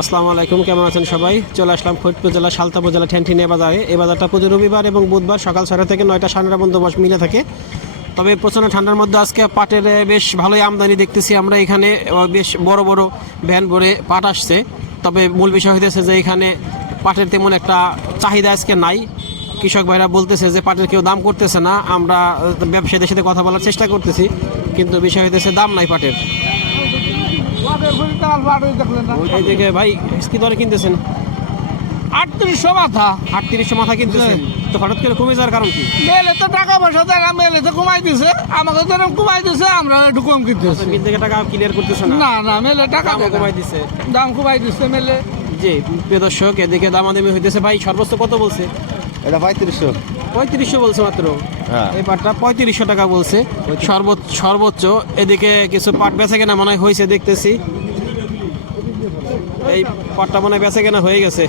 আসসালামু আলাইকুম, কেমন আছেন সবাই? চলে আসলাম ফরিদপুর জেলা, সালতা উপজেলা ঠ্যান্টিনিয়া বাজারে। এই বাজারটা প্রতি রবিবার এবং বুধবার সকাল ছটা থেকে নয়টা সাড়ে নটা পর্যন্ত বস মিলে থাকে। তবে প্রচণ্ড ঠান্ডার মধ্যে আজকে পাটের বেশ ভালোই আমদানি দেখতেছি আমরা এখানে। বেশ বড় বড় ভ্যান ভরে পাট আসছে। তবে মূল বিষয় হইতেছে যে এখানে পাটের তেমন একটা চাহিদা আজকে নাই। কৃষক ভাইরা বলতেছে যে পাটের কেউ দাম করতেছে না। আমরা ব্যবসায়ীদের সাথে কথা বলার চেষ্টা করতেছি, কিন্তু বিষয় হইতেছে দাম নাই পাটের। ভাই কি দরে কিনতেছেন? আটত্রিশশো মাথা। আটত্রিশশো মাথা কিনতেছেন? তো হঠাৎ করে কমে যাওয়ার কারণ কি? মেলে তো টাকা পয়সা মেলে তো কমাই দিছে। আমাকে তো এরকম কমাই দিছে আমরা একটু কম কিনতেছি। মিল থেকে টাকা ক্লিয়ার করতেছে না? না না মেলে টাকা। কমাই দিছে। দাম কমাই দিছে মেলে। জি প্রিয় দর্শক এদিকে দামাদামি হইতেছে। ভাই সর্বোচ্চ কত বলছে? এটা পঁয়ত্রিশশো। পঁয়ত্রিশশো বলছে মাত্র। হ্যাঁ। এই পাটটা পঁয়ত্রিশশো টাকা বলছে। সর্বোচ্চ সর্বোচ্চ। এদিকে কিছু পাট বেচে কেনা মনে হয় হয়েছে দেখতেছি। এই পাটটা মনে বেচে কেনা হয়ে গেছে।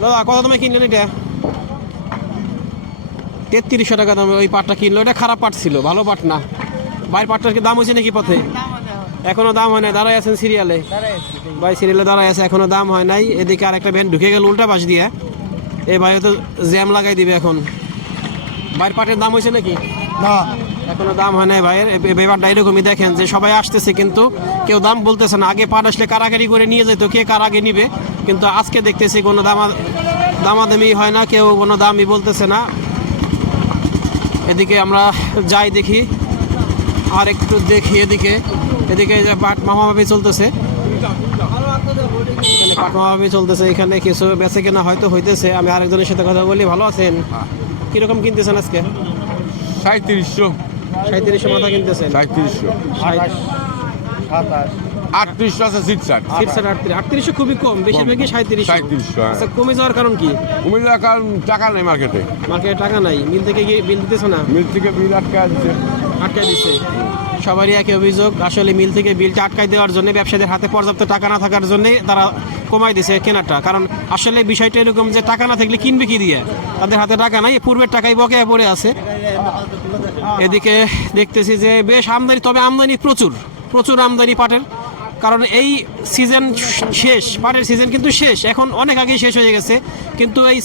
দাদা, কত দামে কিনলেন এটা? তেত্রিশশো টাকা দামে ওই পাটটা কিনলো। এটা খারাপ পাট ছিল, ভালো পাট না। বাইরের পাটটার কি দাম হয়েছে নাকি পথে? এখনও দাম হয় নাই দাঁড়াই আছেন সিরিয়ালে। ভাই, সিরিয়ালে দাঁড়াই আছে, এখনও দাম হয় নাই। এদিকে আরেকটা ভ্যান ঢুকে গেল উল্টা পাশ দিয়ে। এই ভাই তো জ্যাম লাগাই দিবে এখন। বাইরের পাটের দাম হয়েছে নাকি? না। এখনও দাম হয় নাই ভাইয়ের। ব্যাপারটা এরকমই দেখেন যে সবাই আসতেছে কিন্তু কেউ দাম বলতেছে না। আগে পাট আসলে কারাকারি করে নিয়ে যেত, কে কার আগে নিবে? কিন্তু আজকে দেখতেছি কোনো দামা, দামাদামি হয় না, কেউ কোনো দামই বলতেছে না। এদিকে আমরা যাই দেখি, আর একটু দেখি এদিকে। এদিকে যে পাট মামাভাবি চলতেছে। এখানে পাট মামাভাবি চলতেছে, এখানে কিছু বেচে কেনা হয়তো হইতেছে। আমি আরেকজনের সাথে কথা বলি, ভালো আছেন? কীরকম কিনতেছেন আজকে? সাঁত্রিশশো সাঁত্রিশশো মাথা কিনতেছেন? সাঁত্রিশশো আটত্রিশশো আছে আটত্রিশ। আটত্রিশশো খুবই কম বেশিরভাগই সাঁত্রিশ সাঁত্রিশশো হ্যাঁ। আচ্ছা কমে যাওয়ার কারণ কি? কুমিল্লা কারণ টাকা নেই মার্কেটে মার্কেটে টাকা নাই মিল থেকে গিয়ে বিল দিতেছে না? মিল থেকে বিল আটকা দিচ্ছে আটকাই দিচ্ছে সবারই একই অভিযোগ আসলে মিল থেকে বিলটা আটকাই দেওয়ার জন্য ব্যবসায়ীদের হাতে পর্যাপ্ত টাকা না থাকার জন্য তারা কমাই দিছে কেনাটা। কারণ আসলে বিষয়টা এরকম যে টাকা না থাকলে কিনবে কি দিয়ে? তাদের হাতে টাকা নাই, পূর্বের টাকাই বকেয়া পড়ে আছে। এদিকে দেখতেছি যে বেশ আমদানি, তবে আমদানি প্রচুর প্রচুর আমদানি পাটের। কারণ এই সিজন শেষ, পাটের সিজন কিন্তু শেষ। এখন অনেক আগেই শেষ হয়ে গেছে। কিন্তু এই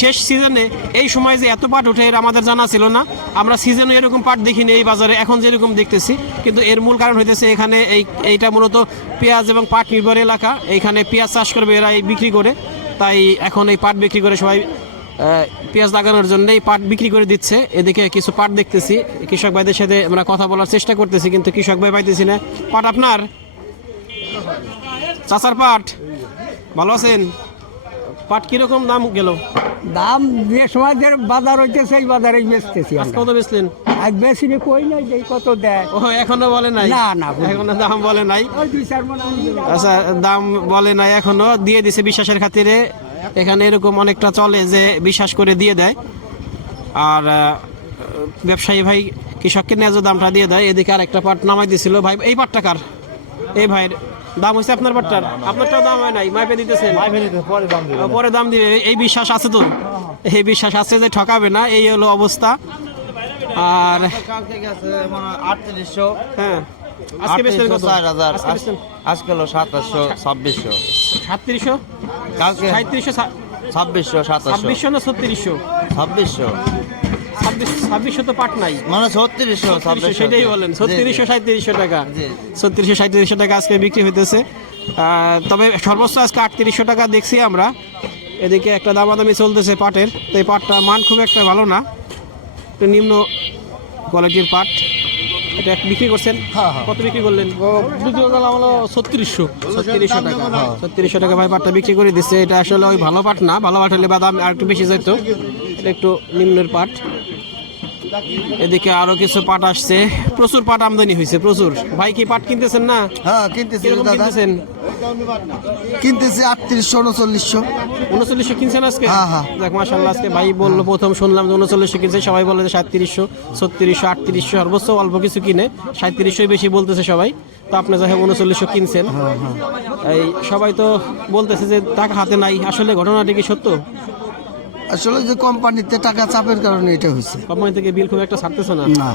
শেষ সিজনে এই সময় যে এত পাট ওঠে, এর আমাদের জানা ছিল না। আমরা সিজনে এরকম পাট দেখিনি এই বাজারে, এখন যেরকম দেখতেছি। কিন্তু এর মূল কারণ হইতেছে এখানে এই, এইটা মূলত পেঁয়াজ এবং পাট নির্ভর এলাকা। এইখানে পেঁয়াজ চাষ করবে এরা এই বিক্রি করে। তাই এখন এই পাট বিক্রি করে সবাই পেঁয়াজ লাগানোর জন্যই পাট বিক্রি করে দিচ্ছে। এদিকে কিছু পাট দেখতেছি। কৃষক ভাইদের সাথে আমরা কথা বলার চেষ্টা করতেছি, কিন্তু কৃষক ভাই পাইতেছি না। পাট আপনার? চাচার পাট। ভালো আছেন? পাট কীরকম দাম গেল? দাম যে সময় যে বাজার হইতে সেই বাজারে বেচতেছি কত বেচলেন? আজ বেশি কই নাই যে কত দেয়। ও এখনও বলে নাই? না, না। এখনও দাম বলে নাই? ওই দুই চার মন আচ্ছা দাম বলে নাই এখনও। দিয়ে দিছে বিশ্বাসের খাতিরে। এখানে এরকম অনেকটা চলে যে বিশ্বাস করে দিয়ে দেয়। আর ব্যবসায়ী ভাই কৃষককে ন্যায্য দামটা দিয়ে দেয়। এদিকে আর একটা পাট নামাই দিছিল। ভাই এই পাটটা কার? এই ভাইয়ের দাম হয়েছে আপনার পাটটার আপনারটাও দাম হয় নাই মাইপে দিতেছেন। পরে দাম দেবে এই বিশ্বাস আছে তো? এই বিশ্বাস আছে যে ঠকাবে না এই হলো অবস্থা। আর আটত্রিশশো হ্যাঁ। আজকে বেচলেন কত? চার হাজার আজকে হলো সাতাশশো ছাব্বিশশো। সাতত্রিশশো? কালকে সাঁত্রিশশো ছাব্বিশশো সাতাশশো। ছাব্বিশশো না ছত্রিশশো? ছাব্বিশশো। ছাব্বিশ ছাব্বিশশো তো পাট নাই। মানে ছত্রিশশো সেটাই বলেন ছত্রিশশো সাঁত্রিশশো টাকা। ছত্রিশশো সাঁত্রিশশো টাকা আজকে বিক্রি হইতেছে। তবে সর্বোচ্চ আজকে আটত্রিশশো টাকা দেখছি আমরা। এদিকে একটা দামাদামি চলতেছে পাটের। তো এই পাটটা মান খুব একটা ভালো না। একটু নিম্ন কোয়ালিটির পাট। এটা বিক্রি করছেন? কত বিক্রি করলেন? হলো ছত্রিশশো। ছত্রিশশো টাকা। ছত্রিশশো টাকা ভাই পাটটা বিক্রি করে দিচ্ছে। এটা আসলে ওই ভালো পাট না। ভালো পাট হলে বাদাম আর একটু বেশি যেত এটা একটু নিম্নের পাট। এদিকে আরও কিছু পাট আসছে। প্রচুর পাট আমদানি হয়েছে প্রচুর। ভাই কি পাট কিনতেছেন না? হ্যাঁ কিনতেছি কিনতেছেন? কিনতেছি আটত্রিশশো উনচল্লিশশো। উনচল্লিশশো কিনছেন আজকে? হ্যাঁ, হ্যাঁ। দেখ মাসাল্লাহ আজকে ভাই বলল প্রথম শুনলাম যে উনচল্লিশশো কিনছে সবাই বলে যে সাতত্রিশশো ছত্রিশশো আটত্রিশশো সর্বোচ্চ অল্প কিছু কিনে সাঁত্রিশশোই বেশি বলতেছে সবাই। তো আপনি যাই হোক উনচল্লিশশো কিনছেন। হ্যাঁ, এই সবাই তো বলতেছে যে টাকা হাতে নাই। আসলে ঘটনাটি কি সত্য? আসলে যে কোম্পানিতে টাকা চাপের কারণে এটা হয়েছে। কোম্পানি থেকে বিল খুব একটা ছাড়তেছে না? না।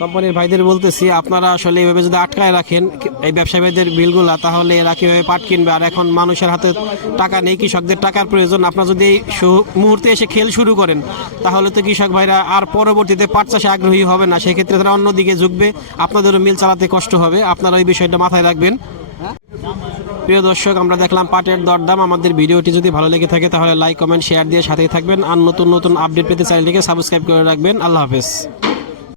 কোম্পানির ভাইদের বলতেছি আপনারা আসলে এইভাবে যদি আটকায় রাখেন এই ব্যবসায়ী ভাইদের বিলগুলা তাহলে এরা কীভাবে পাট কিনবে? আর এখন মানুষের হাতে টাকা নেই কৃষকদের টাকার প্রয়োজন। আপনারা যদি এই মুহূর্তে এসে খেল শুরু করেন তাহলে তো কৃষক ভাইরা আর পরবর্তীতে পাট চাষে আগ্রহী হবে না। সেক্ষেত্রে তারা অন্যদিকে ঝুঁকবে। আপনাদেরও মিল চালাতে কষ্ট হবে। আপনারা এই বিষয়টা মাথায় রাখবেন। প্রিয় দর্শক, আমরা দেখলাম পাটের দরদাম। আমাদের ভিডিওটি যদি ভালো লেগে থাকে, তাহলে লাইক কমেন্ট শেয়ার দিয়ে সাথেই থাকবেন। আর নতুন নতুন আপডেট পেতে চ্যানেলটিকে সাবস্ক্রাইব করে রাখবেন। আল্লাহ হাফেজ।